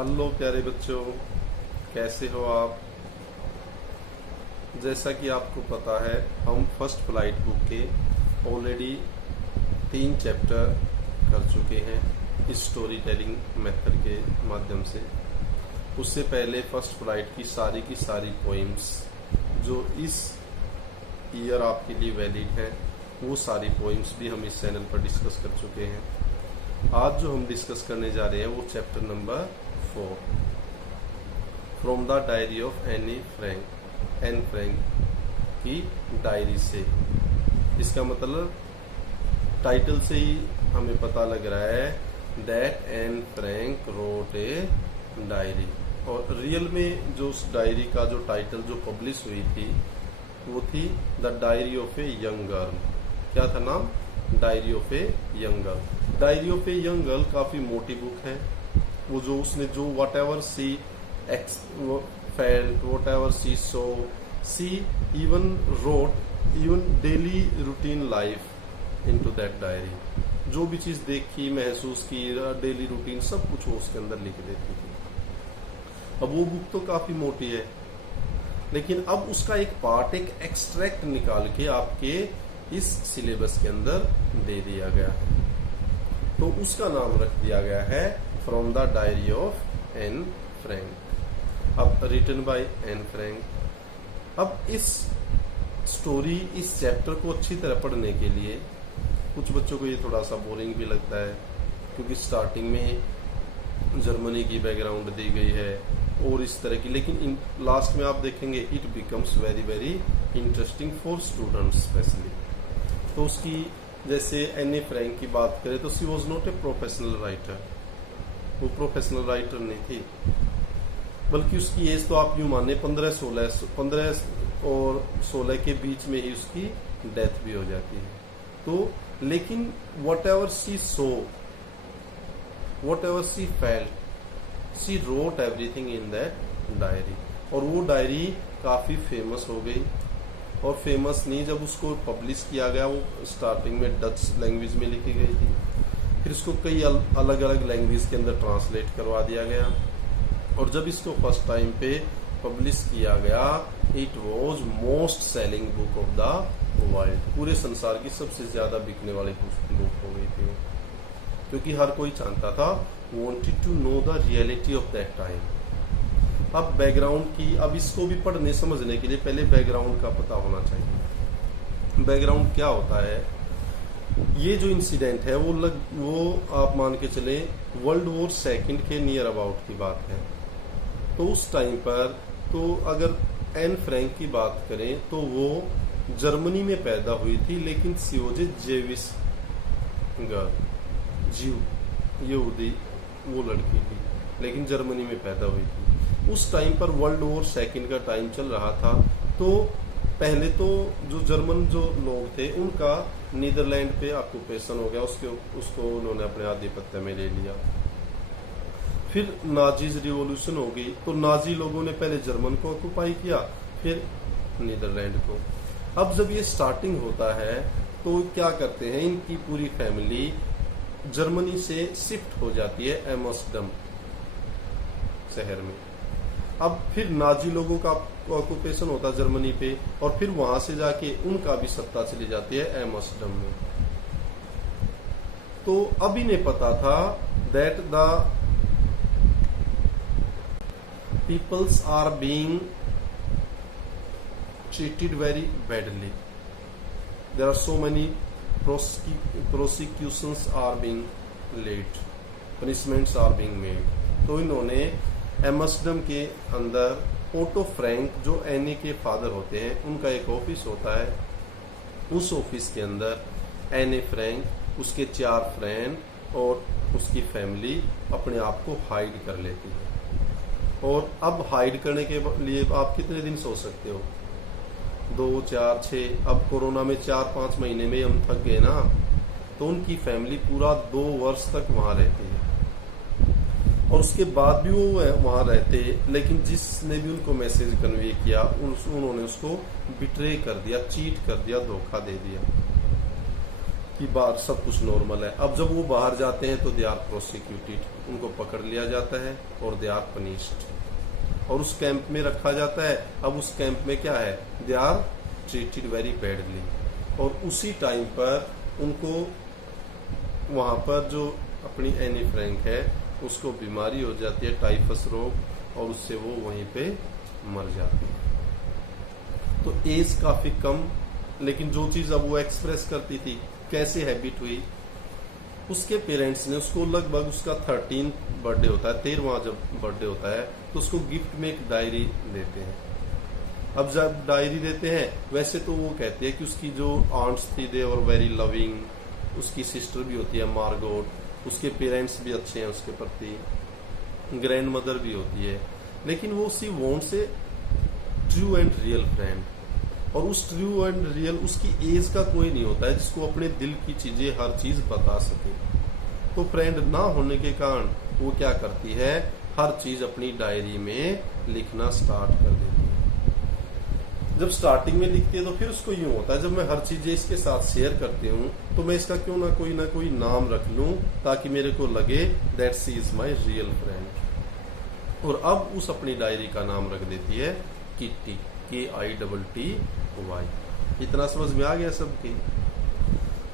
Hello प्यारे बच्चों, कैसे हो आप। जैसा कि आपको पता है, हम फर्स्ट फ्लाइट बुक के ऑलरेडी 3 चैप्टर कर चुके हैं स्टोरी टेलिंग मेथड के माध्यम से। उससे पहले फर्स्ट फ्लाइट की सारी पोइम्स जो इस ईयर आपके लिए वैलिड हैं, वो सारी पोइम्स भी हम इस चैनल पर डिस्कस कर चुके हैं। आज जो हम डिस्कस करने जा रहे हैं वो chapter number 4, from the diary of Anne Frank की डायरी से। इसका मतलब टाइटल से ही हमें पता लग रहा है that Anne Frank wrote a diary. और रियल में जो उस डायरी का जो टाइटल जो पब्लिश हुई थी वो थी the diary of a young girl. क्या था नाम? Diary of a young girl. Diary of a young girl काफी मोटी बुक है। वो जो उसने जो whatever she felt, whatever she saw, she even wrote even daily routine life into that diary. जो भी चीज देखी, महसूस की, डेली रूटीन सब कुछ वो उसके अंदर लिख देती थी। अब वो बुक तो काफी मोटी है, लेकिन अब उसका एक पार्ट, एक एक्सट्रैक्ट निकाल के आपके इस सिलेबस के अंदर दे दिया गया है। तो उसका नाम रख दिया गया है from the diary of Anne Frank. अब रिटन बाय एन फ्रैंक। अब इस स्टोरी, इस चैप्टर को अच्छी तरह पढ़ने के लिए कुछ बच्चों को ये थोड़ा सा बोरिंग भी लगता है, क्योंकि स्टार्टिंग में जर्मनी की बैकग्राउंड दी गई है और इस तरह की, लेकिन लास्ट में आप देखेंगे it becomes very very interesting for students specially. तो उसकी जैसे एनी फ्रैंक की बात करें तो she was not a professional writer. वो प्रोफेशनल राइटर नहीं थी, बल्कि उसकी एज तो आप यूं माने 15 और 16 के बीच में ही उसकी डेथ भी हो जाती है। तो लेकिन whatever she saw, whatever she felt, she wrote everything in that diary. और वो डायरी काफी फेमस हो गई। और फेमस नहीं, जब उसको पब्लिश किया गया, वो स्टार्टिंग में डच लैंग्वेज में लिखी गई थी, फिर इसको कई अलग अलग लैंग्वेज के अंदर ट्रांसलेट करवा दिया गया। और जब इसको फर्स्ट टाइम पे पब्लिश किया गया, it was most selling book of the world. पूरे संसार की सबसे ज्यादा बिकने वाली बुक हो गई थी, क्योंकि हर कोई चाहता था, wanted to know the reality of that time। अब बैकग्राउंड की, अब इसको भी पढ़ने समझने के लिए पहले बैकग्राउंड का पता होना चाहिए। बैकग्राउंड क्या होता है? ये जो इंसिडेंट है वो आप मान के चले वर्ल्ड वॉर सेकंड के नियर अबाउट की बात है। तो उस टाइम पर, तो अगर एन फ्रैंक की बात करें तो वो जर्मनी में पैदा हुई थी, लेकिन she was a Jewish girl, जीव यहूदी वो लड़की थी, लेकिन जर्मनी में पैदा हुई थी। उस टाइम पर वर्ल्ड वॉर सेकंड का टाइम चल रहा था। तो पहले तो जो जर्मन जो लोग थे उनका नीदरलैंड पे ऑक्यूपेशन हो गया, उसको उन्होंने अपने आधिपत्य में ले लिया। फिर नाजीज रिवॉल्यूशन हो गई, तो नाजी लोगों ने पहले जर्मन को ऑक्यूपाई किया, फिर नीदरलैंड को। अब जब ये स्टार्टिंग होता है तो क्या करते हैं, इनकी पूरी फैमिली जर्मनी से शिफ्ट हो जाती है एम्स्टर्डम शहर में। अब फिर नाजी लोगों का ऑक्यूपेशन होता है जर्मनी पे, और फिर वहां से जाके उनका भी सत्ता चली जाती है एम्स्टर्डम में। तो अब इन्हें पता था that the peoples are being treated very badly. There are so many prosecutions are being laid, punishments are being made. तो इन्होंने एम्स्टर्डम के अंदर ओटो फ्रैंक, जो एनी के फादर होते हैं, उनका एक ऑफिस होता है। उस ऑफिस के अंदर एनी फ्रैंक, उसके 4 फ्रेंड और उसकी फैमिली अपने आप को हाइड कर लेती है। और अब हाइड करने के लिए आप कितने दिन सोच सकते हो? 2, 4, 6, अब कोरोना में 4-5 महीने में हम थक गए ना। तो उनकी फैमिली पूरा 2 वर्ष तक वहां रहती है, और उसके बाद भी वो वहां रहते, लेकिन जिसने भी उनको मैसेज कन्वे किया उन्होंने उसको बिट्रे कर दिया, चीट कर दिया, धोखा दे दिया। कि बाहर सब कुछ नॉर्मल है। अब जब वो बाहर जाते हैं तो दे आर प्रोसिक्यूटेड, उनको पकड़ लिया जाता है और दे आर पनिश्ड और उस कैंप में रखा जाता है। अब उस कैंप में क्या है, they are treated very badly और उसी टाइम पर उनको वहां पर जो अपनी एनी फ्रैंक है उसको बीमारी हो जाती है टाइफस रोग और उससे वो वहीं पे मर जाती है। तो एज काफी कम, लेकिन जो चीज अब वो एक्सप्रेस करती थी कैसे हैबिट हुई, उसके पेरेंट्स ने उसको लगभग उसका 13 बर्थडे होता है, 13वां जब बर्थडे होता है तो उसको गिफ्ट में एक डायरी देते हैं। अब जब डायरी देते हैं वैसे तो वो कहते हैं कि उसकी जो आंट्स थी दे और वेरी लविंग, उसकी सिस्टर भी होती है मार्गोट, उसके पेरेंट्स भी अच्छे हैं उसके प्रति, ग्रैंड मदर भी होती है, लेकिन वो सी wants A true and real friend. और उस ट्रू एंड रियल उसकी एज का कोई नहीं होता है जिसको अपने दिल की चीजें हर चीज बता सके। तो फ्रेंड ना होने के कारण वो क्या करती है, हर चीज अपनी डायरी में लिखना स्टार्ट कर देती है। जब स्टार्टिंग में लिखती है तो फिर उसको यूं होता है जब मैं हर चीजें इसके साथ शेयर करती हूँ तो मैं इसका क्यों ना कोई नाम रख लूं ताकि मेरे को लगे that she is my real friend. और अब उस अपनी डायरी का नाम रख देती है किट्टी, KITTY। इतना समझ में आ गया सबकी।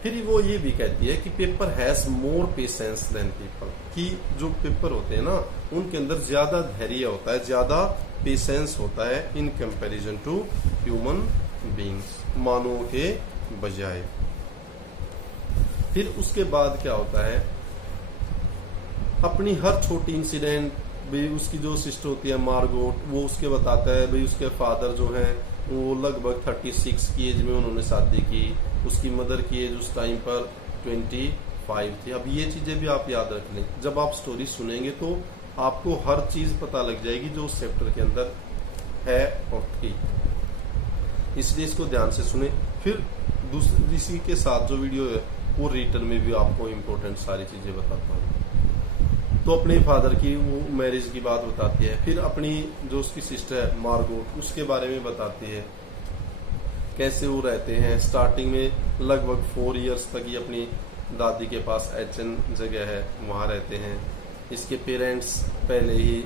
फिर वो ये भी कहती है कि paper has more patience than people, कि जो पेपर होते हैं ना उनके अंदर ज्यादा धैर्य होता है, ज्यादा पेशेंस होता है in comparison to human beings, मानवों के बजाय। फिर उसके बाद क्या होता है, अपनी हर छोटी इंसिडेंट भाई उसकी जो सिस्टर होती है मार्गोट, वो उसके बताता है भाई उसके फादर जो हैं वो लगभग 36 की एज में उन्होंने शादी की, उसकी मदर की एज उस टाइम पर 25 थी। अब ये चीजें भी आप याद रख लें, जब आप स्टोरी सुनेंगे तो आपको हर चीज पता लग जाएगी जो उस चैप्टर के अंदर है और थी, इसलिए इसको ध्यान से सुने। फिर दूसरी इसी के साथ जो वीडियो है वो रिटर्न में भी आपको इम्पोर्टेंट सारी चीजें बताता हूँ। तो अपने फादर की वो मैरिज की बात बताती है, फिर अपनी जो उसकी सिस्टर है मार्गोट उसके बारे में बताती है कैसे वो रहते हैं। स्टार्टिंग में लगभग 4 इयर्स तक ये अपनी दादी के पास एचन जगह है वहां रहते हैं। इसके पेरेंट्स पहले ही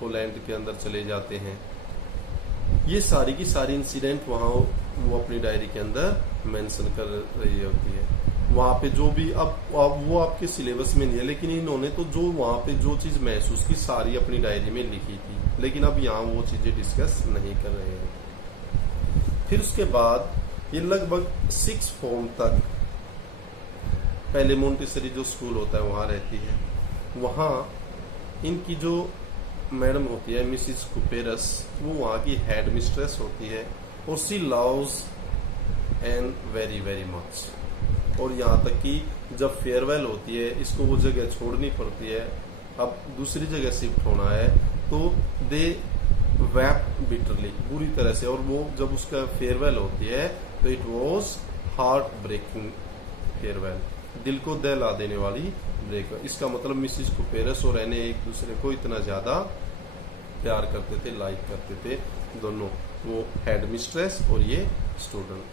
पोलैंड के अंदर चले जाते हैं। ये सारी की सारी इंसिडेंट वहां वो अपनी डायरी के अंदर मेंशन कर रही होती है। वहां पे जो भी अब वो आपके सिलेबस में नहीं है, लेकिन इन्होंने तो जो वहां पे जो चीज महसूस की सारी अपनी डायरी में लिखी थी, लेकिन अब यहाँ वो चीजें डिस्कस नहीं कर रहे हैं। फिर उसके बाद ये लगभग 6 फॉर्म तक पहले मोंटेसरी जो स्कूल होता है वहां रहती है। वहां इनकी जो मैडम होती है मिसिस कुपेरस, वो वहां की हेड मिस्ट्रेस होती है और she loves and very very much. और यहाँ तक कि जब फेयरवेल होती है इसको वो जगह छोड़नी पड़ती है, अब दूसरी जगह शिफ्ट होना है, तो दे वेप बिटरली, बुरी तरह से। और वो जब उसका फेयरवेल होती है तो it was heart breaking farewell, दिल को दहला देने वाली ब्रेक। इसका मतलब मिसिस कुपेरस और एने एक दूसरे को इतना ज्यादा प्यार करते थे, लाइक करते थे दोनों, वो हेड मिस्ट्रेस और ये स्टूडेंट।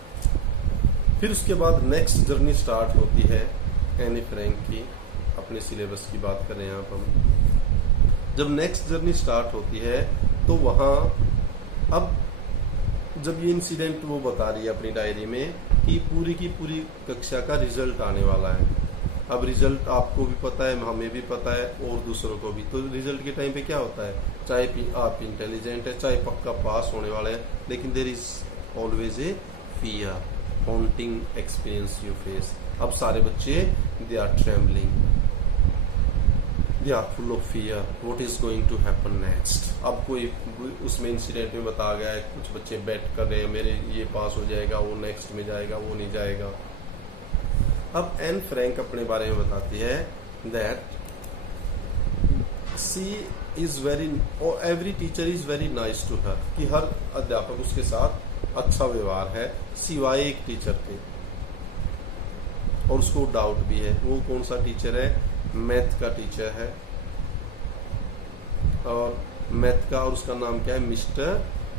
फिर उसके बाद नेक्स्ट जर्नी स्टार्ट होती है एनी फ्रैंक की, अपने सिलेबस की बात कर रहे हैं यहाँ पर हम। जब नेक्स्ट जर्नी स्टार्ट होती है तो वहां अब जब ये इंसिडेंट वो बता रही है अपनी डायरी में कि पूरी की पूरी कक्षा का रिजल्ट आने वाला है। अब रिजल्ट आपको भी पता है, हमें भी पता है और दूसरों को भी। तो रिजल्ट के टाइम पे क्या होता है, चाहे आप इंटेलिजेंट है, चाहे पक्का पास होने वाले हैं, लेकिन there is always a fear, haunting experience you face. अब सारे बच्चे they are trembling, they are full of fear, what is going to happen next. अब कोई उसमें इंसिडेंट में बताया गया है, कुछ बच्चे बेट कर रहे हैं मेरे ये पास हो जाएगा, वो नेक्स्ट में जाएगा, वो नहीं जाएगा। अब एन फ्रैंक अपने बारे में बताती है that she is very, every teacher is very nice to her, कि हर अध्यापक उसके साथ अच्छा व्यवहार है सिवाय एक टीचर के, और उसको डाउट भी है। वो कौन सा टीचर है, मैथ का टीचर है, और मैथ का, और उसका नाम क्या है, मिस्टर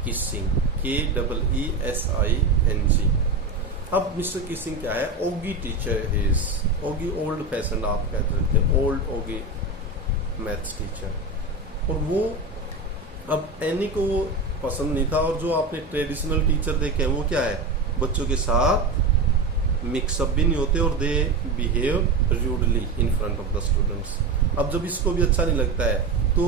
किसिंग, KEESING। अब मिस्टर किसिंग क्या है, OG teacher is, OG old fashion आप कहते थे, ओल्ड ओगी मैथ्स टीचर। और वो अब एनी को वो पसंद नहीं था, और जो आपने ट्रेडिशनल टीचर देखे हैं वो क्या है, बच्चों के साथ मिक्सअप भी नहीं होते और they behave rudely in front of the students. अब जब इसको भी अच्छा नहीं लगता है तो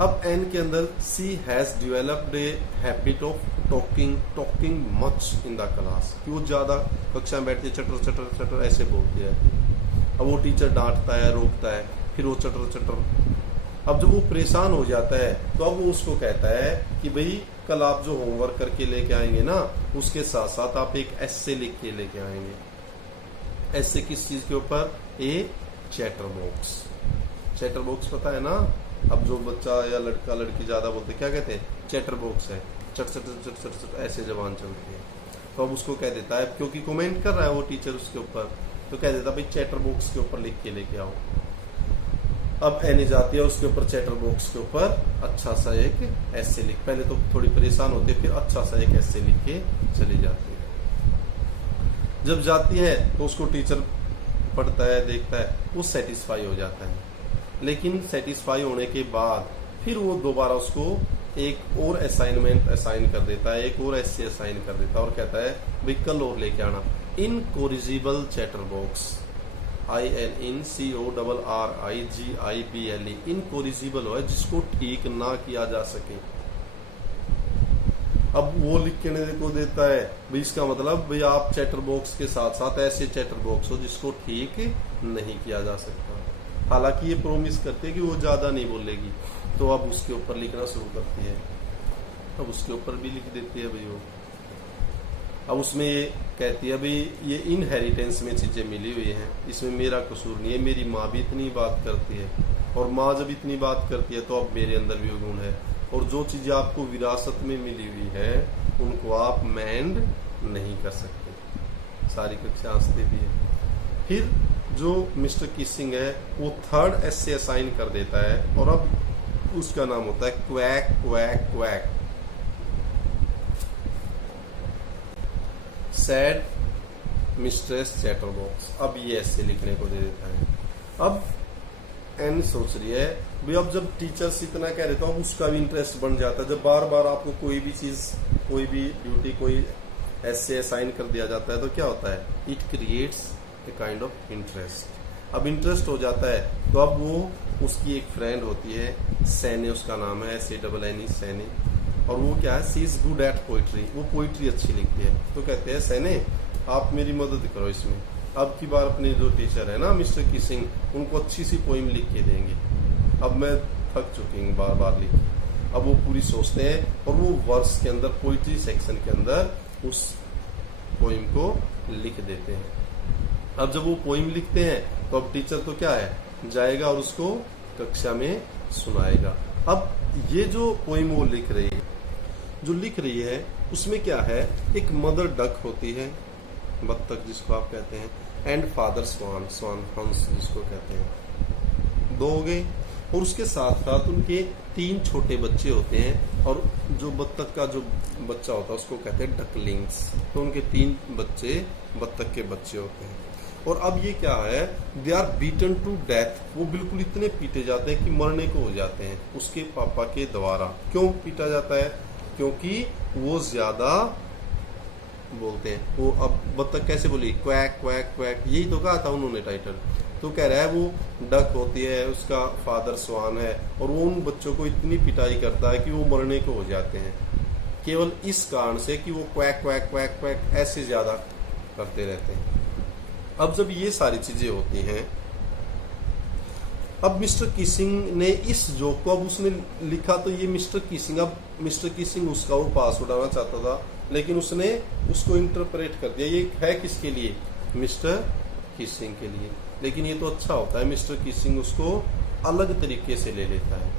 अब एन के अंदर she has developed a habit of talking much in the class, कि वो ज्यादा कक्षा में बैठती है, चटर चटर चटर ऐसे बोलती है। अब वो टीचर डांटता है, रोकता है, फिर वो चटर चटर। अब जब वो परेशान हो जाता है तो अब वो उसको कहता है कि भाई कल आप जो होमवर्क करके लेके आएंगे ना, उसके साथ साथ आप एक एस्से लिख के लेके आएंगे। एस्से किस चीज के ऊपर, ए चैटर बॉक्स। चैटर बॉक्स पता है ना, अब जो बच्चा या लड़का लड़की ज्यादा बोलते क्या कहते हैं, चैटर बॉक्स है, चट चट चट चट चट ऐसे जबान चलती है। तो अब उसको कह देता है, क्योंकि कमेंट कर रहा है वो टीचर उसके ऊपर, तो कह देता भाई चैटर बॉक्स के ऊपर लिख के लेके आओ। अब एनी जाती है उसके ऊपर चैटर बॉक्स के ऊपर अच्छा सा एक ऐसे लिख, पहले तो थोड़ी परेशान होती है, फिर अच्छा सा एक ऐसे लिख के चली जाती है। जब जाती है तो उसको टीचर पढ़ता है, देखता है, वो सेटिस्फाई हो जाता है। लेकिन सेटिस्फाई होने के बाद फिर वो दोबारा उसको एक और असाइनमेंट असाइन कर देता है, एक और ऐसे असाइन कर देता है और कहता है भाई कल और लेके आना इनकोरिजिबल चैटर बॉक्स, INCORRIGIBLE, इनकोरिजिबल है, जिसको ठीक ना किया जा सके। अब वो लिखने को देता है, भाई इसका मतलब भाई आप चैटर बॉक्स के साथ साथ ऐसे चैटर बॉक्स हो जिसको ठीक नहीं किया जा सकता। हालांकि ये प्रॉमिस करते हैं कि वो ज्यादा नहीं बोलेगी, तो अब उसके ऊपर लिखना शुरू करती है। अब उसके ऊपर भी लिख देती है भाई वो। अब उसमें ये कहती है भाई ये इनहेरिटेंस में चीजें मिली हुई हैं, इसमें मेरा कसूर नहीं है, मेरी माँ भी इतनी बात करती है, और माँ जब इतनी बात करती है तो अब मेरे अंदर भी गुण है, और जो चीजें आपको विरासत में मिली हुई है उनको आप मेंड नहीं कर सकते। सारी कक्षा हंसती भी है। फिर जो मिस्टर किसिंग है वो थर्ड एस्से असाइन कर देता है, और अब उसका नाम होता है quack quack quack, sad mistress chatter box. अब ये ऐसे लिखने को दे देता है। अब एन सोच रही है भाई अब जब टीचर्स इतना कह रहे तो अब उसका भी इंटरेस्ट बन जाता है। जब बार बार आपको कोई भी चीज, कोई भी ड्यूटी, कोई ऐसे असाइन कर दिया जाता है तो क्या होता है, it creates a kind of interest. अब इंटरेस्ट हो जाता है तो अब वो, उसकी एक फ्रेंड होती है, सैने उसका नाम है, SANNE सैने, और वो क्या है, सी इज गुड एट पोइट्री, वो पोइट्री अच्छी लिखती है। तो कहते हैं सैने आप मेरी मदद करो इसमें। अब की बार अपने जो टीचर है ना मिस्टर किसिंग, उनको अच्छी सी पोइम लिख के देंगे। अब मैं थक चुकी हूँ बार बार लिख। अब वो पूरी सोचते हैं और वो वर्स के अंदर, पोइट्री सेक्शन के अंदर उस पोइम को लिख देते हैं। अब जब वो पोइम लिखते हैं तो अब टीचर तो क्या है, जाएगा और उसको कक्षा में सुनाएगा। अब ये जो पोइम वो लिख रही है, जो लिख रही है उसमें क्या है, एक मदर डक होती है, बत्तख जिसको आप कहते हैं, एंड फादर स्वान, स्वान हंस जिसको कहते हैं, दो हो गए। और उसके साथ साथ उनके 3 छोटे बच्चे होते हैं, और जो बत्तख का जो बच्चा होता है उसको कहते हैं डकलिंग्स। तो उनके 3 बच्चे बत्तख के बच्चे होते हैं। और अब ये क्या है, they are beaten to death, वो बिल्कुल इतने पीटे जाते हैं कि मरने को हो जाते हैं उसके पापा के द्वारा। क्यों पीटा जाता है, क्योंकि वो ज्यादा बोलते हैं। वो अब बत्तख कैसे बोली, क्वैक क्वैक क्वैक, यही तो कहा था उन्होंने टाइटल। तो कह रहा है वो डक होती है, उसका फादर स्वान है, और वो उन बच्चों को इतनी पिटाई करता है कि वो मरने को हो जाते हैं, केवल इस कारण से कि वो क्वैक क्वैक क्वैक क्वैक ऐसे ज्यादा करते रहते हैं। अब जब ये सारी चीजें होती हैं, अब मिस्टर किसिंग ने इस जोक को, अब उसने लिखा तो ये मिस्टर किसिंग, अब मिस्टर किसिंग उसका वो पास उड़ाना चाहता था, लेकिन उसने उसको इंटरप्रेट कर दिया, ये है किसके लिए, मिस्टर किसिंग के लिए। लेकिन ये तो अच्छा होता है, मिस्टर किसिंग उसको अलग तरीके से ले लेता है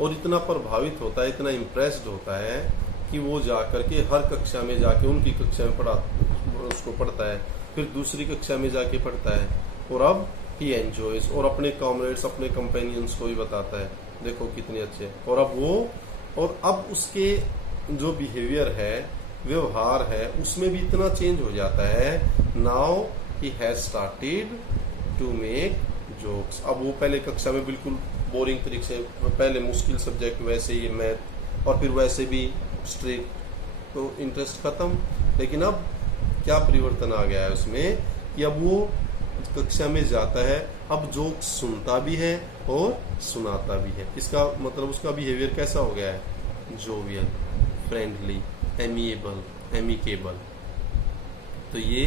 और इतना प्रभावित होता है, इतना इम्प्रेस्ड होता है कि वो जाकर के हर कक्षा में जाके उनकी कक्षा में उसको पढ़ता है, फिर दूसरी कक्षा में जाके पढ़ता है, और अब ही एंजॉयज, और अपने कॉमरेड्स, अपने कंपेनियंस को भी बताता है देखो कितने अच्छे। और अब वो, और अब उसके जो बिहेवियर है व्यवहार है उसमें भी इतना चेंज हो जाता है। Now he has started to make jokes. अब वो पहले कक्षा में बिल्कुल बोरिंग तरीके से, पहले मुश्किल सब्जेक्ट, वैसे ही मैथ और फिर वैसे भी स्ट्रिक्ट, तो इंटरेस्ट खत्म। लेकिन अब क्या परिवर्तन आ गया है उसमें कि अब वो कक्षा में जाता है, अब जोक्स सुनता भी है और सुनाता भी है। इसका मतलब उसका बिहेवियर कैसा हो गया है? Jovial, friendly, amiable, amicable. तो ये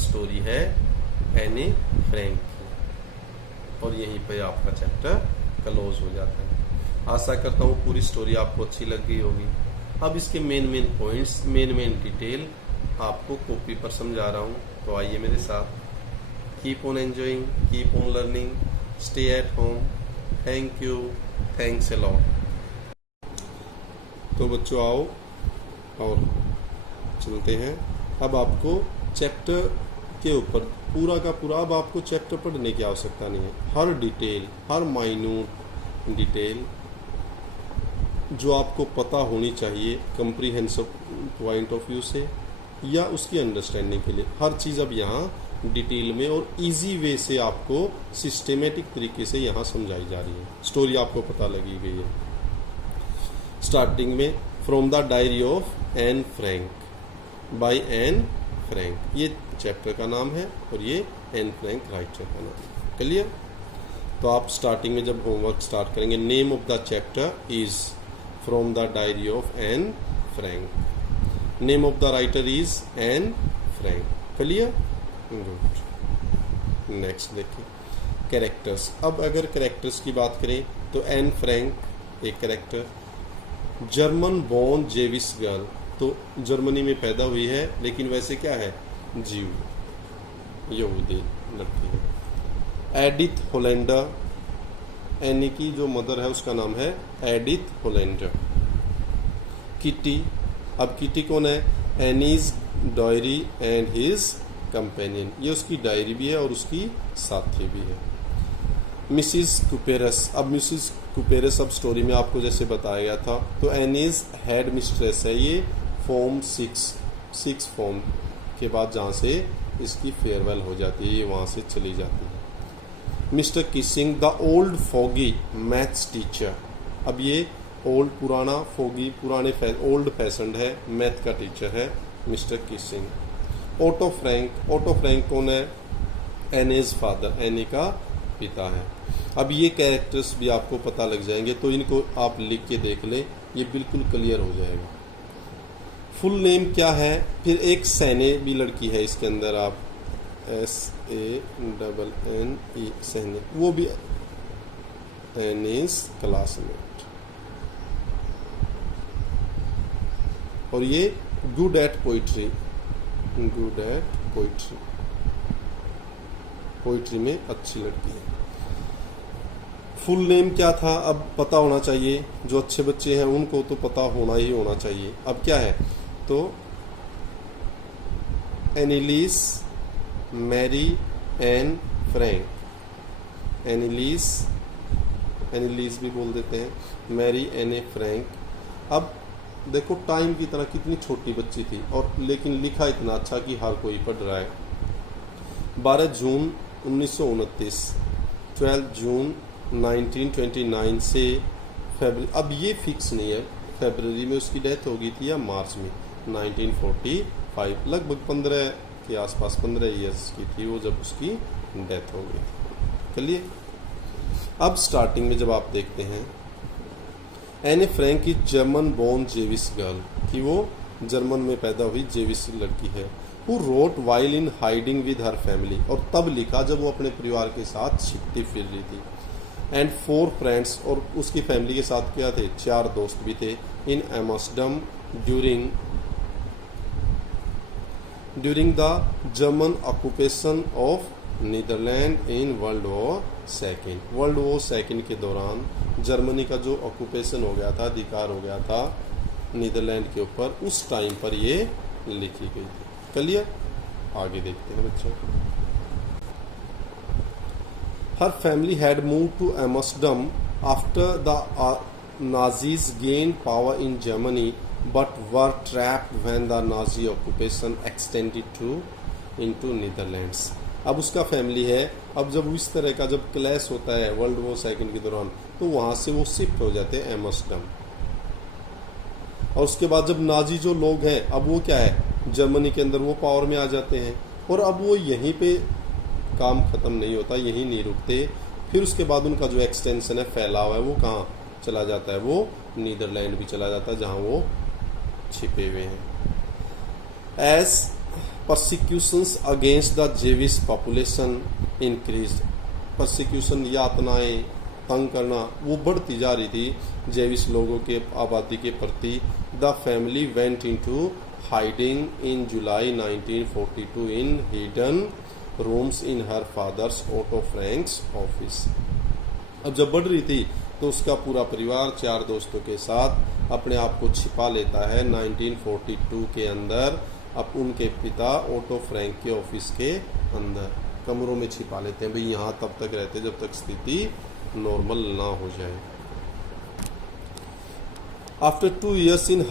स्टोरी है एनी फ्रैंक की और यहीं पे आपका चैप्टर क्लोज हो जाता है। आशा करता हूँ पूरी स्टोरी आपको अच्छी लग गई होगी। अब इसके मेन पॉइंट्स, मेन डिटेल आपको कॉपी पर समझा रहा हूँ, तो आइए मेरे साथ। Keep on enjoying, keep on learning, stay at home. Thank you, thanks a lot. तो बच्चों आओ और चलते हैं। अब आपको चैप्टर के ऊपर पूरा का पूरा, अब आपको चैप्टर पढ़ने की आवश्यकता नहीं है। हर डिटेल, हर माइन्यूट डिटेल जो आपको पता होनी चाहिए कंप्रीहेंसिव पॉइंट ऑफ व्यू से या उसकी अंडरस्टैंडिंग के लिए, हर चीज़ अब यहाँ डिटेल में और इजी वे से आपको सिस्टेमेटिक तरीके से यहाँ समझाई जा रही है। स्टोरी आपको पता लगी गई है। स्टार्टिंग में from the diary of Anne Frank by Anne Frank, ये चैप्टर का नाम है और ये एन फ्रैंक राइटर का नाम है। क्लियर? तो आप स्टार्टिंग में जब होमवर्क स्टार्ट करेंगे, name of the chapter is from the diary of Anne Frank, name of the writer is Anne Frank. Clear? Good. Next देखिए कैरेक्टर्स। अब अगर कैरेक्टर्स की बात करें तो एन फ्रैंक एक character, German born Jewish girl, तो जर्मनी में पैदा हुई है लेकिन वैसे क्या है? जीव, यहूदी लड़की है। एडिथ होलेंडर, एनी की जो मदर है उसका नाम है एडिथ होलेंडर। किटी, अब किटी कौन है? Annie's diary and his companion, ये उसकी डायरी भी है और उसकी साथी भी है। मिसिस कुपेरस, अब मिसिस कुपेरस अब स्टोरी में आपको जैसे बताया गया था, तो एनीज हेड मिस्ट्रेस है, ये फॉर्म 6 फॉर्म के बाद जहाँ से इसकी फेयरवेल हो जाती है, ये वहाँ से चली जाती है। Mister Kissing, the old foggy maths teacher, अब ये ओल्ड पुराना, फॉगी पुराने, ओल्ड फैशन्ड है, मैथ का टीचर है mister Kissing. Otto Frank, Otto Frank कौन है? एनीज फादर, एनी का पिता है। अब ये कैरेक्टर्स भी आपको पता लग जाएंगे, तो इनको आप लिख के देख लें, ये बिल्कुल क्लियर हो जाएगा। फुल नेम क्या है? फिर एक सैने भी लड़की है इसके अंदर, आप SANNE सहने, वो भी एनीज क्लासमेट। और ये good at poetry, good at poetry, poetry में अच्छी लड़की है। फुल नेम क्या था? अब पता होना चाहिए, जो अच्छे बच्चे हैं उनको तो पता होना ही होना चाहिए। अब क्या है? तो एनिलीस मैरी एन फ्रैंक, एनिलीस, एनिलीस भी बोल देते हैं, मैरी एन ए फ्रैंक। अब देखो टाइम की तरह कितनी छोटी बच्ची थी और लेकिन लिखा इतना अच्छा कि हर कोई पढ़ रहा है। 12 जून 1929, 12 जून 1929 से फरवरी, अब ये फिक्स नहीं है फरवरी में उसकी डेथ हो गई थी या मार्च में 1945, लगभग 15 के आसपास, 15 ईयर्स की थी वो जब उसकी डेथ हो गई। चलिए अब स्टार्टिंग में जब आप देखते हैं, एने फ्रैंक की जर्मन बोर्न जेविस गर्ल, कि वो जर्मन में पैदा हुई जेविस लड़की है। Who wrote while in hiding with her family, और तब लिखा जब वो अपने परिवार के साथ छिपती फिर रही थी। एंड 4 फ्रेंड्स, और उसकी फैमिली के साथ क्या थे? 4 दोस्त भी थे। In Amsterdam during the German occupation of Netherland in world war second के दौरान जर्मनी का जो ऑक्यूपेशन हो गया था, अधिकार हो गया था नीदरलैंड के ऊपर, उस टाइम पर ये लिखी गई थी। क्लियर? आगे देखते हैं बच्चों। हर family had move to Amsterdam after the Nazis gained power in Germany but were trapped when the Nazi occupation extended to into Netherlands. अब उसका फैमिली है, अब जब इस तरह का जब क्लैश होता है वर्ल्ड वॉर सेकंड के दौरान, तो वहां से वो शिफ्ट हो जाते हैं एम्स्टर्डम। और उसके बाद जब नाजी जो लोग हैं, अब वो क्या है, जर्मनी के अंदर वो पावर में आ जाते हैं, और अब वो यहीं पे काम खत्म नहीं होता, यहीं नहीं रुकते। फिर उसके बाद उनका जो एक्सटेंशन है, फैलाव है, वो कहाँ चला जाता है, वो नीदरलैंड भी चला जाता है, जहाँ वो छिपे हुए हैं। As persecutions against the Jewish population increased, persecution यातनाएं, तंग करना वो बढ़ती जा रही थी जेविश लोगों के आबादी के प्रति। The family went into hiding in July 1942 in hidden rooms in her father's Otto Frank's office. अब जब बढ़ रही थी तो उसका पूरा परिवार 4 दोस्तों के साथ अपने आप को छिपा लेता है 1942 के अंदर, अब उनके पिता ओटो फ्रैंक के ऑफिस के अंदर कमरों में छिपा लेते हैं। भाई यहाँ तब तक रहते जब तक स्थिति नॉर्मल ना हो जाए। After 2 years in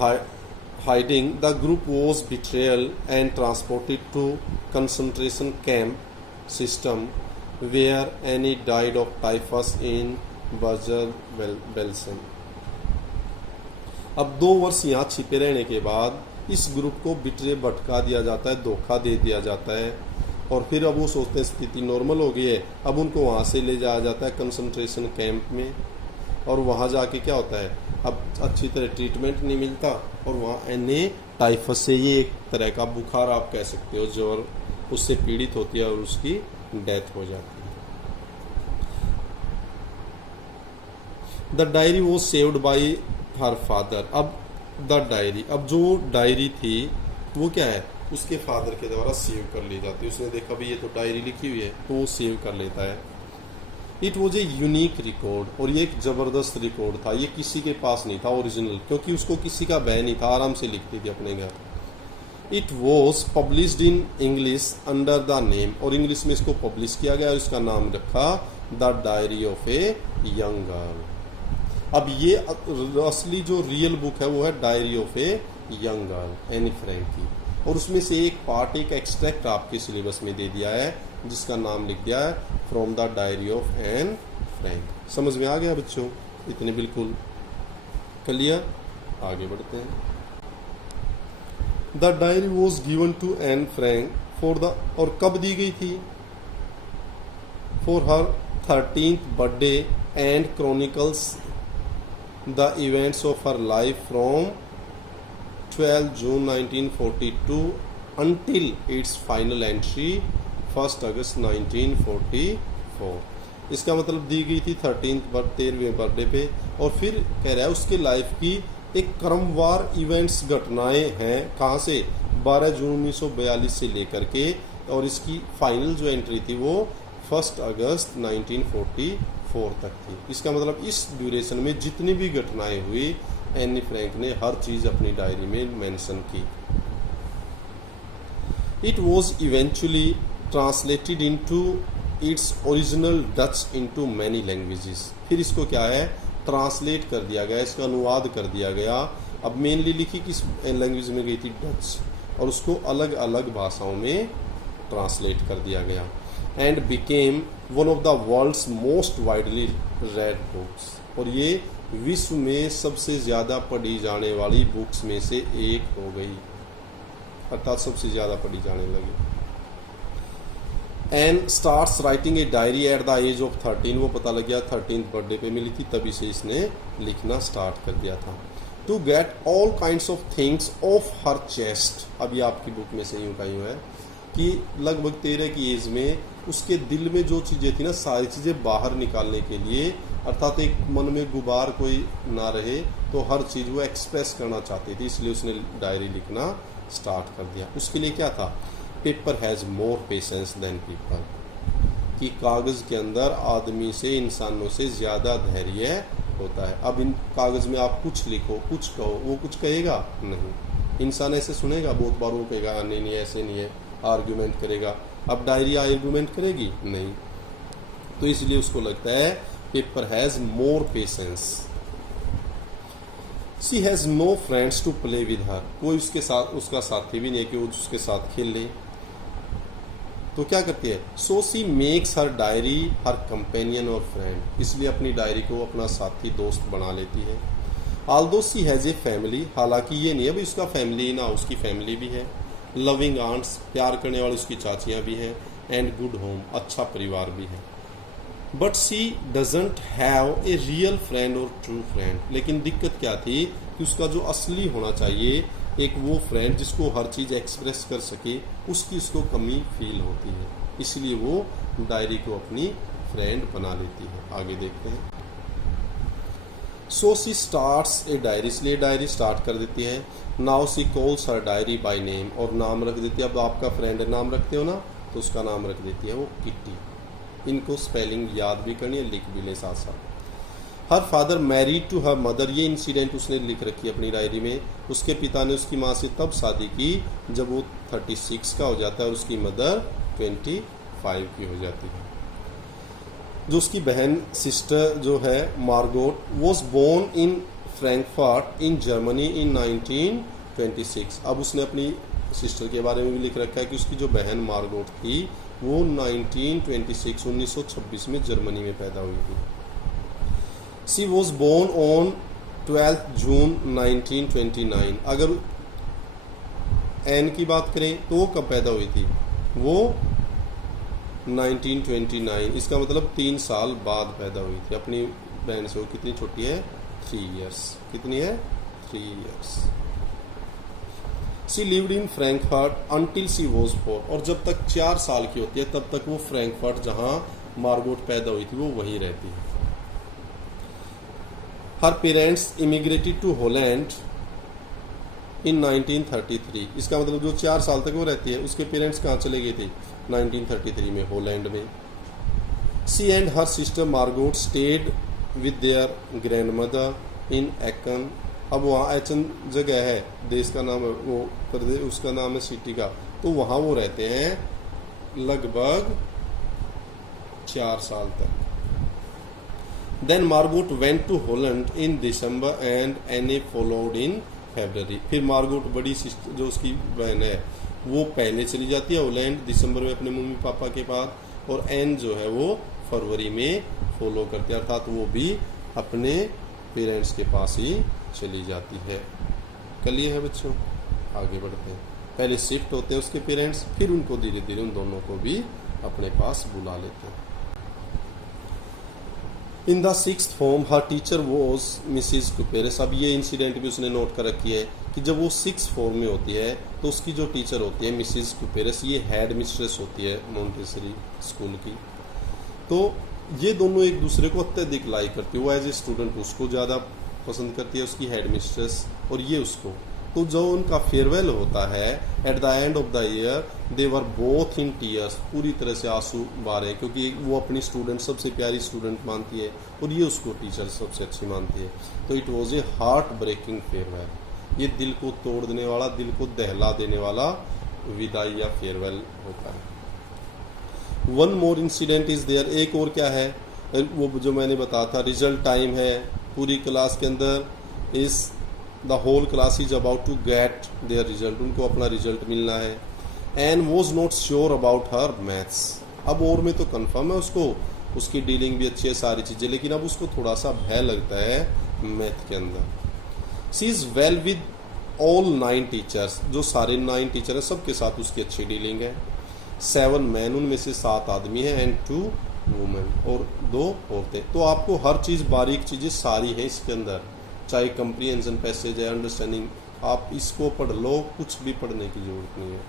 hiding, the group was betrayed and transported to concentration camp system, where Annie died of typhus in Bergen-Belsen. अब 2 वर्ष यहाँ छिपे रहने के बाद इस ग्रुप को बिट्रे भटका दिया जाता है, धोखा दे दिया जाता है, और फिर अब वो सोचते हैं स्थिति नॉर्मल हो गई है, अब उनको वहाँ से ले जाया जाता है कंसंट्रेशन कैंप में। और वहाँ जाके क्या होता है, अब अच्छी तरह ट्रीटमेंट नहीं मिलता, और वहाँ एने टाइफस से, ये एक तरह का बुखार आप कह सकते हो, जो उससे पीड़ित होती है और उसकी डेथ हो जाती है। The diary was saved by her father. अब द डायरी, अब जो डायरी थी वो क्या है, उसके फादर के द्वारा सेव कर ली जाती है। उसने देखा भी ये तो डायरी लिखी हुई है, तो वो सेव कर लेता है। It was a unique record, और ये एक जबरदस्त रिकॉर्ड था, ये किसी के पास नहीं था ओरिजिनल, क्योंकि उसको किसी का भय नहीं था, आराम से लिखती थी अपने घर। It was published in English under the name, और इंग्लिश में इसको पब्लिश किया गया और इसका नाम रखा the diary of a young girl. अब ये असली जो रियल बुक है वो है diary of a young girl Anne Frank की, और उसमें से एक पार्ट, एक एक्सट्रैक्ट आपके सिलेबस में दे दिया है, जिसका नाम लिख दिया है from the diary of Anne Frank. समझ में आ गया बच्चों? इतने बिल्कुल क्लियर। आगे बढ़ते हैं। The diary was given to Anne Frank for the, और कब दी गई थी, for her 13th birthday and chronicles the events of her life from 12 June 1942 until its final entry 1 August 1944। इसका मतलब दी गई थी 13वें बर्थडे पे, और फिर कह रहा है उसके लाइफ की एक क्रमवार इवेंट्स, घटनाएं हैं, कहाँ से, 12 जून 1942 से लेकर के, और इसकी फाइनल जो एंट्री थी वो 1 अगस्त 1944 तक थी। इसका मतलब इस ड्यूरेशन में जितनी भी घटनाएं हुई, एनी फ्रैंक ने हर चीज अपनी डायरी में मेंशन की। It was eventually translated into its original Dutch into many languages. फिर इसको क्या है, ट्रांसलेट कर दिया गया, इसका अनुवाद कर दिया गया। अब मेनली लिखी किस लैंग्वेज में गई थी, डच, और उसको अलग अलग भाषाओं में ट्रांसलेट कर दिया गया। And became one of the world's most widely read books, और ये विश्व में सबसे ज्यादा पढ़ी जाने वाली बुक्स में से एक हो गई, अर्थात सबसे ज्यादा पढ़ी जाने लगी। And starts writing a diary at the age of 13, वो पता लग गया 13th बर्थडे पे मिली थी, तभी से इसने लिखना स्टार्ट कर दिया था। To get all kinds of things off her chest, अभी आपकी बुक में से यूं का यूं है कि लगभग 13 की एज में उसके दिल में जो चीजें थी ना, सारी चीजें बाहर निकालने के लिए, अर्थात एक मन में गुबार कोई ना रहे, तो हर चीज वो एक्सप्रेस करना चाहती थी, इसलिए उसने डायरी लिखना स्टार्ट कर दिया। उसके लिए क्या था, paper has more patience than people, कि कागज के अंदर आदमी से, इंसानों से ज्यादा धैर्य होता है। अब इन कागज में आप कुछ लिखो, कुछ कहो, वो कुछ कहेगा नहीं। इंसान ऐसे सुनेगा, बहुत बार वो कहेगा नहीं नहीं ऐसे नहीं है, आर्ग्यूमेंट करेगा। अब डायरी आर्ग्यूमेंट करेगी नहीं, तो इसलिए उसको लगता है paper has more patience. She has no friends to play with her, कोई उसके साथ उसका साथी भी नहीं है कि वो उसके साथ खेल ले। तो क्या करती है, सो सी मेक्स हर डायरी हर कंपेनियन और फ्रेंड, इसलिए अपनी डायरी को अपना साथी दोस्त बना लेती है। Although she has a family, हालांकि ये नहीं है भाई उसका फैमिली ही ना, उसकी फैमिली भी है। लविंग आंट्स, प्यार करने वाली उसकी चाचियाँ भी हैं। एंड गुड होम, अच्छा परिवार भी है। But she doesn't have a real friend और ट्रू फ्रेंड, लेकिन दिक्कत क्या थी कि उसका जो असली होना चाहिए एक वो फ्रेंड जिसको हर चीज़ एक्सप्रेस कर सके, उसकी उसको कमी फील होती है, इसलिए वो डायरी को अपनी फ्रेंड बना लेती है। आगे देखते हैं। सो सी स्टार्ट्स ए डायरी, इसलिए डायरी स्टार्ट कर देती है। Now C calls her diary by name, और नाम रख देती है। अब आपका फ्रेंड नाम रखते हो ना, तो उसका नाम रख देती है वो किट्टी। इनको स्पेलिंग याद भी करनी है, लिख भी ले साथ साथ। Her father married to her mother, ये इंसिडेंट उसने लिख रखी है अपनी डायरी में। उसके पिता ने उसकी माँ से तब शादी की जब वो 36 का हो जाता है और उसकी मदर 25 की हो जाती है। जो उसकी बहन सिस्टर जो है Margot, was born in Frankfurt in Germany in 1926। अब उसने अपनी सिस्टर के बारे में भी लिख रखा है कि उसकी जो बहन मार्गोट थी वो 1926 में जर्मनी में पैदा हुई थी। शी वॉज बोर्न ऑन 12 जून 1929। अगर एन की बात करें तो वो कब पैदा हुई थी, वो 1929, इसका मतलब 3 साल बाद पैदा हुई थी अपनी बहन से। वो कितनी छोटी है, 3 इयर्स। कितनी है, 3 years. She lived in Frankfurt until she was 4, और जब तक 4 साल की होती है तब तक वो फ्रैंकफर्ट जहां मार्गोट पैदा हुई थी वो वहीं रहती है। हर पेरेंट्स इमिग्रेटेड टू हॉलैंड इन 1933, इसका मतलब जो 4 साल तक वो रहती है उसके पेरेंट्स कहाँ चले गए थे, 1933 में हॉलैंड में। She and her sister Margot stayed with their grandmother in Aachen. अब वहाँ एचन जगह है, देश का नाम है वो, प्रदेश उसका नाम है सिटी का, तो वहाँ वो रहते हैं लगभग 4 साल तक। Then Margot went to Holland in December and Anne followed in February. फिर मार्गोट बड़ी सिस्टर जो उसकी बहन है वो पहले चली जाती है हॉलैंड दिसंबर में अपने मम्मी पापा के पास, और एन जो है वो फरवरी में फॉलो करती है, अर्थात वो भी अपने पेरेंट्स के पास ही चली जाती है। कलिए है बच्चों, आगे बढ़ते हैं। पहले शिफ्ट होते हैं उसके पेरेंट्स, फिर उनको धीरे धीरे उन दोनों को भी अपने पास बुला लेते हैं। In the 6th form her teacher was Mrs Kuipers. अब ये इंसिडेंट भी उसने नोट कर रखी है कि जब वो 6th फॉर्म में होती है तो उसकी जो टीचर होती है मिसिज कुपेरस, ये हेड मिस्ट्रेस होती है मोंटेसरी स्कूल की। तो ये दोनों एक दूसरे को अत्यधिक लाइक करती है। वो एज ए स्टूडेंट उसको ज़्यादा पसंद करती है, उसकी हेड मिस्ट्रेस, और ये उसको। तो जो उनका फेयरवेल होता है at the end of the year, they were both in tears, पूरी तरह से आंसू बारे, क्योंकि वो अपनी स्टूडेंट सबसे प्यारी स्टूडेंट मानती है और ये उसको टीचर सबसे अच्छी मानती है। तो it was a heart breaking farewell, ये दिल को तोड़ देने वाला, दिल को दहला देने वाला विदाई या फेयरवेल होता है। One more incident is there, एक और क्या है वो जो मैंने बताया था, रिजल्ट टाइम है पूरी क्लास के अंदर। Is the whole class is about to get their result, उनको अपना रिजल्ट मिलना है। And was not sure about her maths, अब और में तो कन्फर्म है उसको, उसकी डीलिंग भी अच्छी है सारी चीज़ें, लेकिन अब उसको थोड़ा सा भय लगता है मैथ के अंदर। She is well with all 9 teachers, जो सारे 9 टीचर हैं सबके साथ उसकी अच्छी डीलिंग है। 7 मैन, उनमें से 7 आदमी हैं, एंड 2 वुमेन, और 2 औरतें। तो आपको हर चीज़ बारीक चीज़ें सारी हैं इसके अंदर, चाहे कंप्रीहेंशन पैसेज है, अंडरस्टैंडिंग, आप इसको पढ़ लो, कुछ भी पढ़ने की जरूरत नहीं है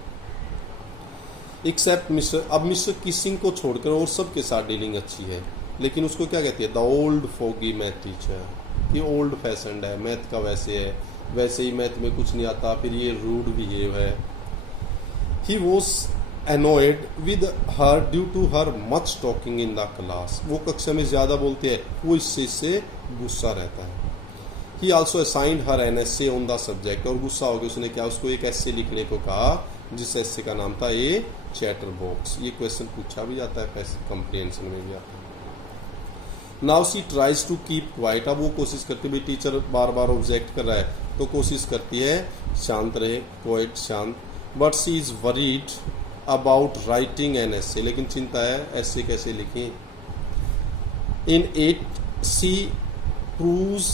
एक्सेप्ट मिस्टर। अब मिस्टर किसिंग को छोड़कर और सबके साथ डीलिंग अच्छी है, लेकिन उसको क्या कहती है, the old foggy math teacher, ये ओल्ड फैशनड है, मैथ का वैसे है, वैसे ही मैथ में कुछ नहीं आता, फिर ये रूड बिहेव है। He was annoyed with her due to her much talking in the class, वो कक्षा में ज़्यादा बोलती है, वो इससे गुस्सा रहता है। He also assigned her an essay on the subject, और गुस्सा हो गया उसने क्या, उसको एक एस्से लिखने को कहा जिस एस्से का नाम था ए चैटर बॉक्स। ये क्वेश्चन पूछा भी जाता है, कंप्रीहेंशन में भी आता है। Now she tries to keep quiet, अब वो कोशिश करती है, भाई टीचर बार बार ऑब्जेक्ट कर रहा है तो कोशिश करती है शांत रहे, क्वाइट शांत। But she is worried about writing an essay, लेकिन चिंता है ऐसे कैसे लिखें। In it she proves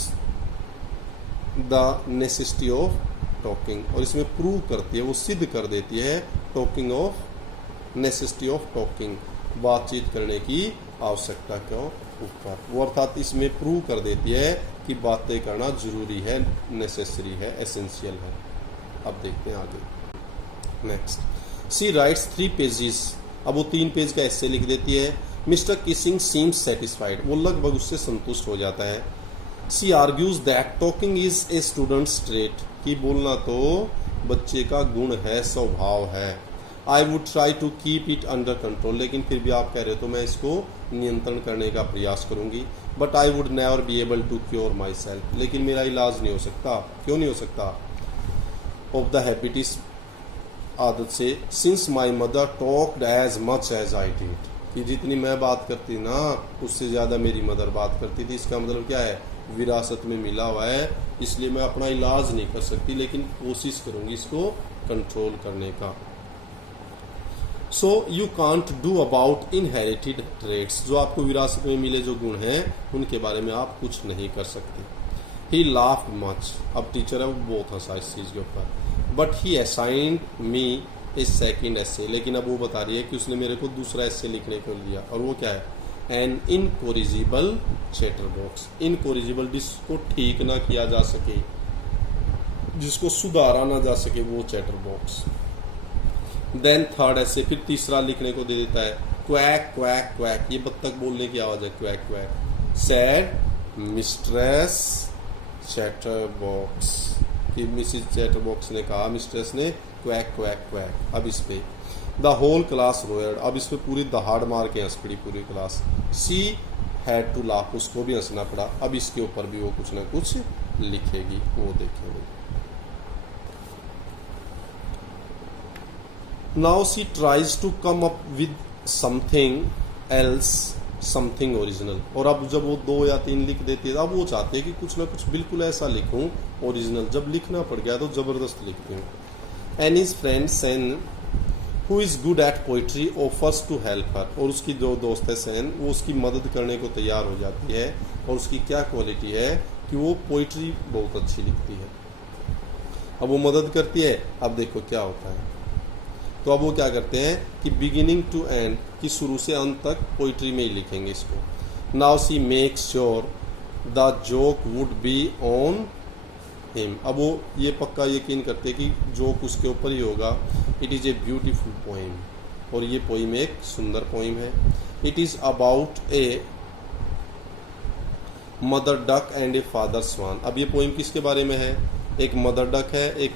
the necessity of talking, और इसमें प्रूव करती है, वो सिद्ध कर देती है talking of necessity of talking, बातचीत करने की आवश्यकता के ऊपर। वो अर्थात इसमें प्रूव कर देती है कि बातें करना जरूरी है, नेसेसरी है, एसेंशियल है। अब देखते हैं आगे। नेक्स्ट, सी राइट्स 3 पेजेस, अब वो 3 पेज का एस्से लिख देती है। मिस्टर किसिंग सीम्स सेटिस्फाइड, वो लगभग उससे संतुष्ट हो जाता है। She argues that talking is a student's trait, कि बोलना तो बच्चे का गुण है, स्वभाव है। I would try to keep it under control, लेकिन फिर भी आप कह रहे हो तो मैं इसको नियंत्रण करने का प्रयास करूंगी। But I would never be able to cure myself, लेकिन मेरा इलाज नहीं हो सकता। क्यों नहीं हो सकता? ऑफ द हैबिट, इस आदत से। Since my mother talked as much as I did, कि जितनी मैं बात करती ना उससे ज़्यादा मेरी मदर बात करती थी। इसका मतलब क्या है? विरासत में मिला हुआ है, इसलिए मैं अपना इलाज नहीं कर सकती, लेकिन कोशिश करूंगी इसको कंट्रोल करने का। So you can't do about inherited traits, जो आपको विरासत में मिले जो गुण हैं उनके बारे में आप कुछ नहीं कर सकते। ही लाफ्ड मच, अब टीचर है वो बहुत हंसा इस चीज़ के ऊपर। But he assigned me a second essay, लेकिन अब वो बता रही है कि उसने मेरे को दूसरा एस्से लिखने को दिया, और वो क्या है? An incorrigible chatterbox. Incorrigible, जिसको ठीक ना किया जा सके, जिसको सुधारा ना जा सके, वो चैटर बॉक्स। देन थर्ड ऐसे, फिर तीसरा लिखने को दे देता है। क्वैक क्वैक क्वैक, ये बत्तख बोलने की आवाज है, quack quack. Sad mistress chatter box, कि मिसिस चैटर बॉक्स ने कहा, मिस्ट्रेस ने, क्वैक क्वैक क्वैक। अब इस पे द होल क्लास रोयड, अब इस पे पूरी दहाड़ मार के हंस पड़ी पूरी class. She had to laugh, उसको भी हंसना पड़ा। अब इसके ऊपर भी वो कुछ ना कुछ लिखेगी, वो देखेंगे। Now she tries to come up with something else, something original, और अब जब वो 2 या 3 लिख देती है, अब वो चाहती है कि कुछ ना कुछ बिल्कुल ऐसा लिखूं ओरिजिनल। जब लिखना पड़ गया तो जबरदस्त लिखती हूँ। Anne is friend Sanne who is good at poetry offers to help her, और उसकी जो दोस्त है सैन, वो उसकी मदद करने को तैयार हो जाती है। और उसकी क्या क्वालिटी है कि वो पोइट्री बहुत अच्छी लिखती है। अब वो मदद करती है। अब देखो क्या होता है, तो अब वो क्या करते हैं कि बिगिनिंग टू एंड, कि शुरू से अंत तक पोइट्री में ही लिखेंगे इसको। Now see makes sure the joke would be on him, अब वो ये पक्का यकीन करते हैं कि जोक उसके ऊपर ही होगा। It is a beautiful poem, और ये पोइम एक सुंदर पोइम है। It is about a mother duck and a father swan, अब ये पोइम किसके बारे में है? एक मदर डक है, एक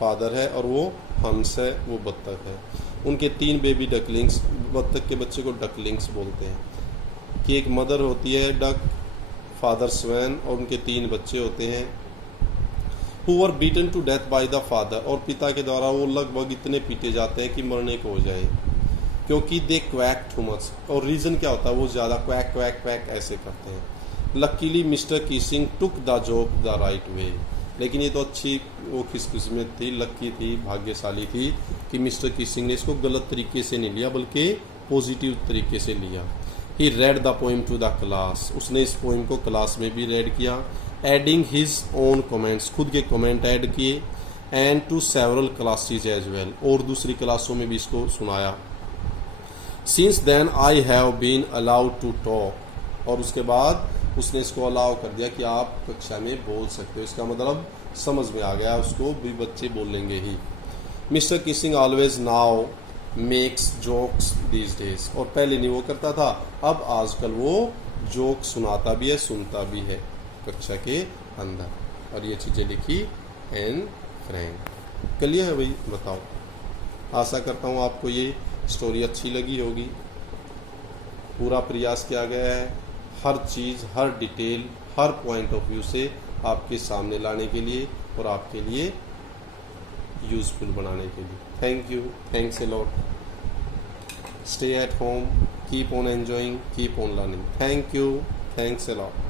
फादर है, और वो हंस है, वो बत्तख है। उनके 3 बेबी डकलिंग्स, बत्तख के बच्चे को डकलिंग्स बोलते हैं, कि एक मदर होती है डक, फादर स्वैन, और उनके 3 बच्चे होते हैं। Who were beaten to death by the father, और पिता के द्वारा वो लगभग इतने पीटे जाते हैं कि मरने को हो जाए, क्योंकि दे क्वैक टू मच। और रीज़न क्या होता है? वो ज़्यादा क्वैक क्वैक क्वैक ऐसे करते हैं। Luckily mister Keesing took the joke the right way, लेकिन ये तो अच्छी वो खुशकिस्मत थी, लकी थी, भाग्यशाली थी कि मिस्टर किसिंग ने इसको गलत तरीके से नहीं लिया, बल्कि पॉजिटिव तरीके से लिया। He read the poem to the class, उसने इस पोइम को क्लास में भी रेड किया। एडिंग हिज ओन कमेंट्स, खुद के कमेंट ऐड किए। And to several classes as well, और दूसरी क्लासों में भी इसको सुनाया। Since then I have been allowed to talk, और उसके बाद उसने इसको अलाउ कर दिया कि आप कक्षा में बोल सकते हो। इसका मतलब समझ में आ गया उसको भी, बच्चे बोलेंगे ही। Mr Keesing always now makes jokes these days, और पहले नहीं वो करता था, अब आजकल वो जोक सुनाता भी है, सुनता भी है कक्षा के अंदर। और ये चीज़ें लिखी एन फ्रैंक। क्लियर है भाई? बताओ। आशा करता हूँ आपको ये स्टोरी अच्छी लगी होगी। पूरा प्रयास किया गया है हर चीज़, हर डिटेल, हर पॉइंट ऑफ व्यू से आपके सामने लाने के लिए और आपके लिए यूजफुल बनाने के लिए। Thank you, thanks a lot. Stay at home, keep on enjoying, keep on learning. Thank you. Thanks a lot.